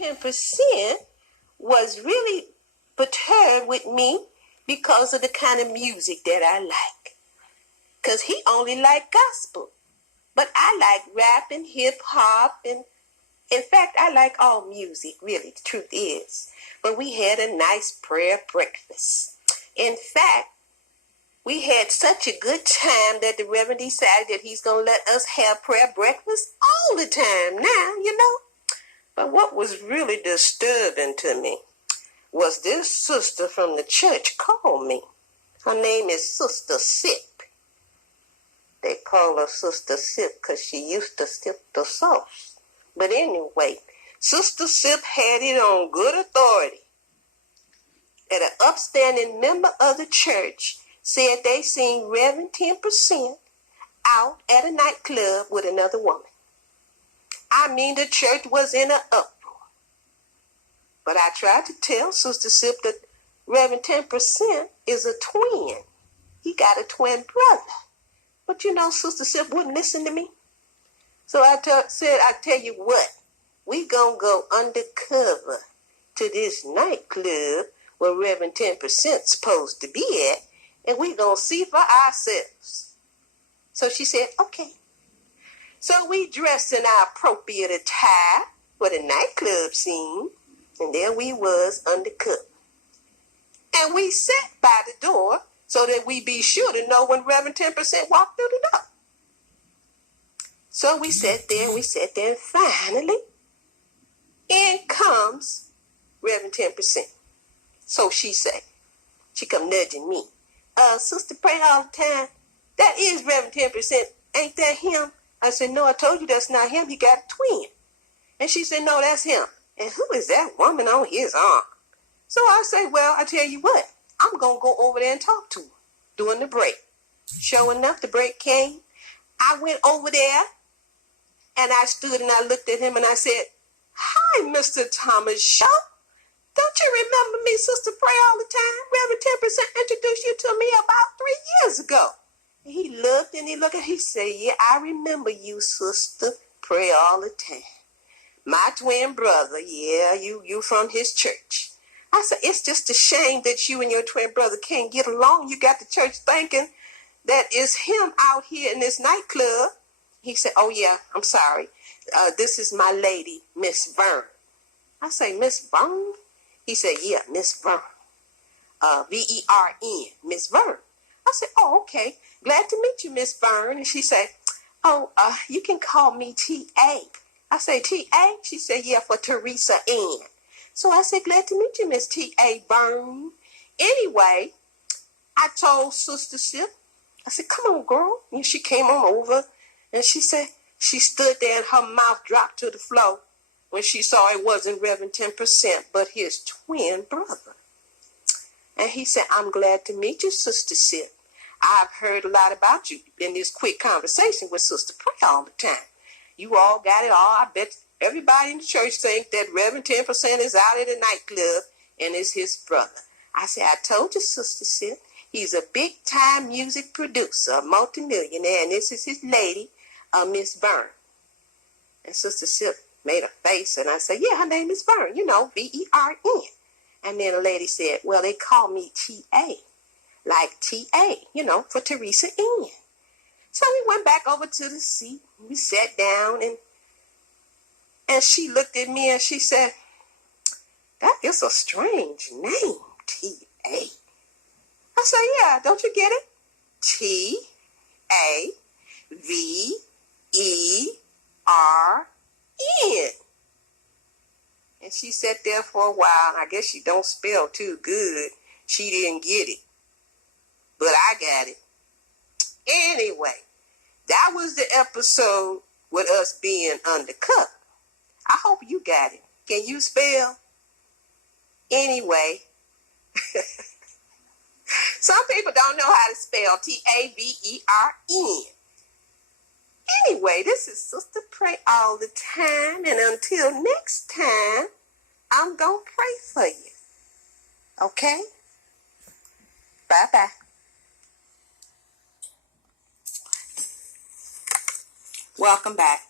10% was really perturbed with me because of the kind of music that I like. Because he only liked gospel. But I like rap and hip hop, and in fact, I like all music, really, the truth is. But we had a nice prayer breakfast. In fact, we had such a good time that the Reverend decided that he's going to let us have prayer breakfast all the time now. But what was really disturbing to me was this sister from the church called me. Her name is Sister Sip. They call her Sister Sip because she used to sip the sauce. But anyway, Sister Sip had it on good authority that an upstanding member of the church said they seen Reverend 10% out at a nightclub with another woman. I mean, the church was in an uproar. But I tried to tell Sister Sip that Reverend 10% is a twin. He got a twin brother. But Sister Sip wouldn't listen to me. So I said, I tell you what, we gonna go undercover to this nightclub where Reverend 10%'s supposed to be at, and we gonna see for ourselves. So she said, okay. So we dressed in our appropriate attire for the nightclub scene, and there we was undercover. And we sat by the door so that we be sure to know when Reverend 10% walked through the door. So we sat there, and finally, in comes Reverend 10%. So she said, she come nudging me. Sister, pray all the time. That is Reverend 10%. Ain't that him? I said, no, I told you that's not him. He got a twin. And she said, no, that's him. And who is that woman on his arm? So I said, well, I tell you what, I'm going to go over there and talk to her during the break. Sure enough, the break came. I went over there, and I stood and I looked at him and I said, hi, Mr. Thomas Shaw. Don't you remember me, Sister Pray all the time? Reverend 10% introduced you to me about 3 years ago. And he looked and he said, yeah, I remember you, Sister Pray all the time. My twin brother, yeah, you from his church. I said, it's just a shame that you and your twin brother can't get along. You got the church thinking that it's him out here in this nightclub. He said, oh, yeah, I'm sorry. This is my lady, Miss Vern. I say, Miss Vern? He said, yeah, Miss Vern. V-E-R-N, Miss Vern. I said, oh, okay. Glad to meet you, Miss Vern. And she said, oh, you can call me T.A. I said, T.A.? She said, yeah, for Teresa Ann. So I said, glad to meet you, Miss T.A. Vern. Anyway, I told Sister Sip, I said, come on, girl. And she came on over, and she said, she stood there and her mouth dropped to the floor when she saw it wasn't Reverend 10%, but his twin brother. And he said, I'm glad to meet you, Sister Sip. I've heard a lot about you in this quick conversation with Sister Pray all the time. You all got it all. I bet everybody in the church think that Reverend 10% is out at a nightclub and it's his brother. I said, I told you, Sister Sip, he's a big-time music producer, a multimillionaire, and this is his lady, Miss Vern. And Sister Sip made a face, and I said, yeah, her name is Vern, V-E-R-N. And then the lady said, well, they call me T.A., like T.A., for Teresa Ann. So we went back over to the seat. We sat down, and she looked at me, and she said, that is a strange name, T.A. I said, yeah, don't you get it? T-A-V-E-R-N. And she sat there for a while, and I guess she don't spell too good. She didn't get it. But I got it. Anyway, that was the episode with us being undercover. I hope you got it. Can you spell? Anyway, some people don't know how to spell T-A-V-E-R-N. Anyway, this is Sister Pray all the time, and until next time, I'm going to pray for you. Okay? Bye-bye. Welcome back.